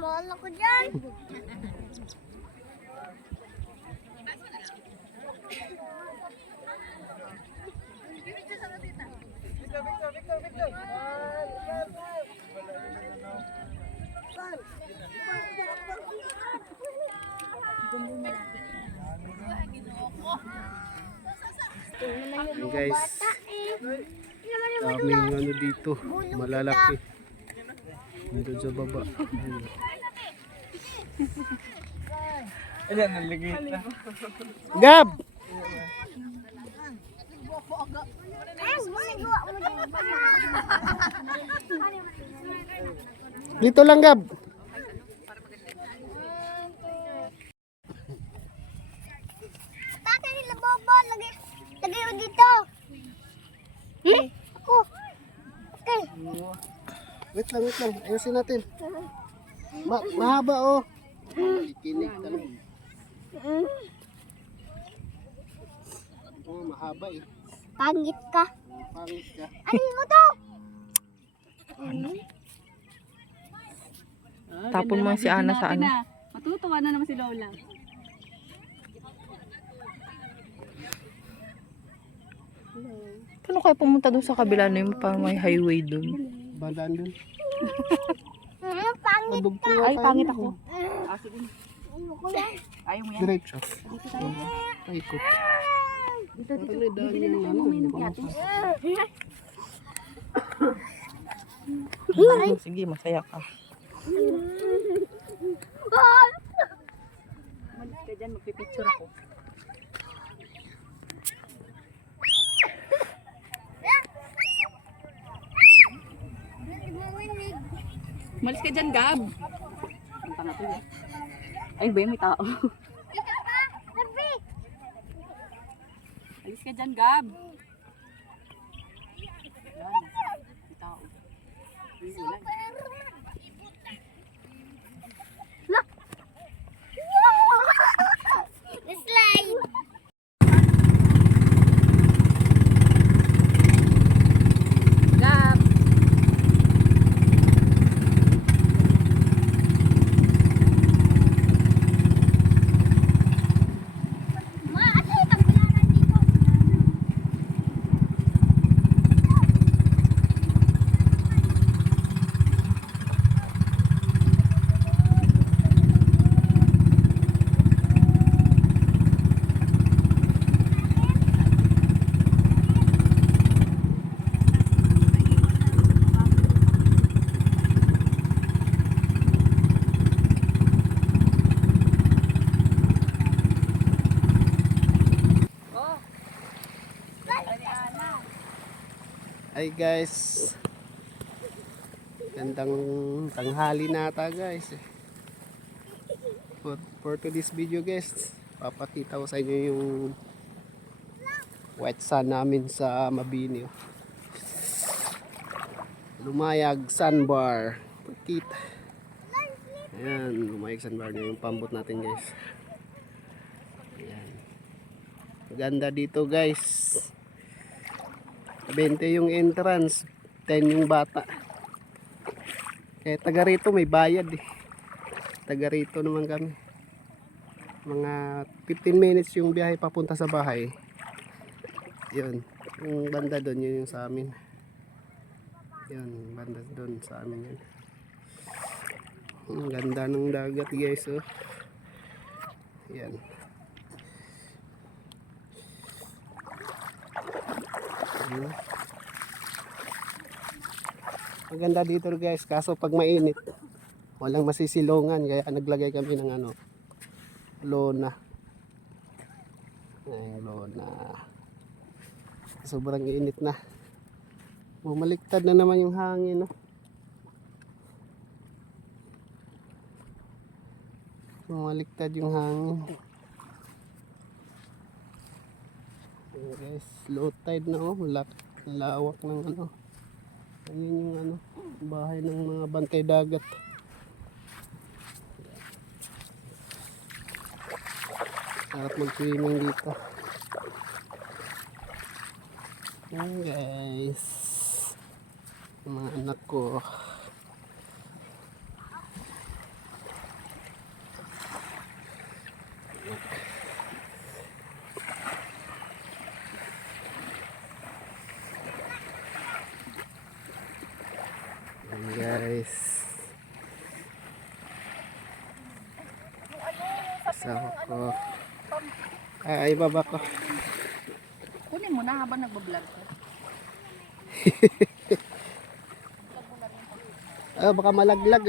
Wala ko dyan. Guys, daming ano dito, malalaki. Dito sa baba. Ayan, naligit na. Gab! Dito lang, Gab. Tatay nila bobo, lagay mo dito. Ako. Okay. Wait lang. Ayusin natin. Mahaba, oh. Ikinig ka lang. Oh, mahaba eh. Pangit ka. Pangit ka. Ano mo to? Tapon mo si Ana sa ano. Matutuwa na naman si Lola. Paano kayo pumunta doon sa kabila na yung parang may highway doon? Bandaan dun. Pangit. Madugtong Ay, pangit ako. Ah, sige na. Ayoko yan. Ayaw mo yan. Diretso. Paikot. Dito. Daan yung ano. Sige, masaya ka. Malis ka dyan, magpipicture ako. Malis ka dyan, Gab. Ang tanga to eh. Ay, ba may tao. Malis ka dyan, Gab. Yan, may tao. Ay, wala. Slide. Gab! Hi guys. Gandang tanghali nata guys. For today's video guys, papakita ko sa inyo yung wet sun namin sa Mabini. Lumayag sandbar. Pakita. Ayan, lumayag sandbar niya yung pambot natin guys. Ayan. Ganda dito guys. 20 yung entrance, 10 yung bata. Eh taga rito may bayad eh. Taga rito naman kami. Mga 15 minutes yung biyahe papunta sa bahay. Yun, yung banda doon yun yung sa amin. Yun, banda doon sa amin yun. Ang ganda ng dagat guys, oh. Yan. Maganda dito guys, kaso pag mainit walang masisilungan, kaya naglagay kami ng ano, lona. Ay, lona. Sobrang init na. Bumaliktad na naman yung hangin, no? Bumaliktad yung hangin. Ayan guys, low tide na, oh. Lawak ng ano. Ayun yung ano, bahay ng mga bantay dagat. Sarap mag-swimming dito. Ayan guys. Yung mga anak ko. Ayan guys. Asawa ko. Ay, baba ko. Kunin mo na habang nagbablog ka. Ah, baka malaglag eh.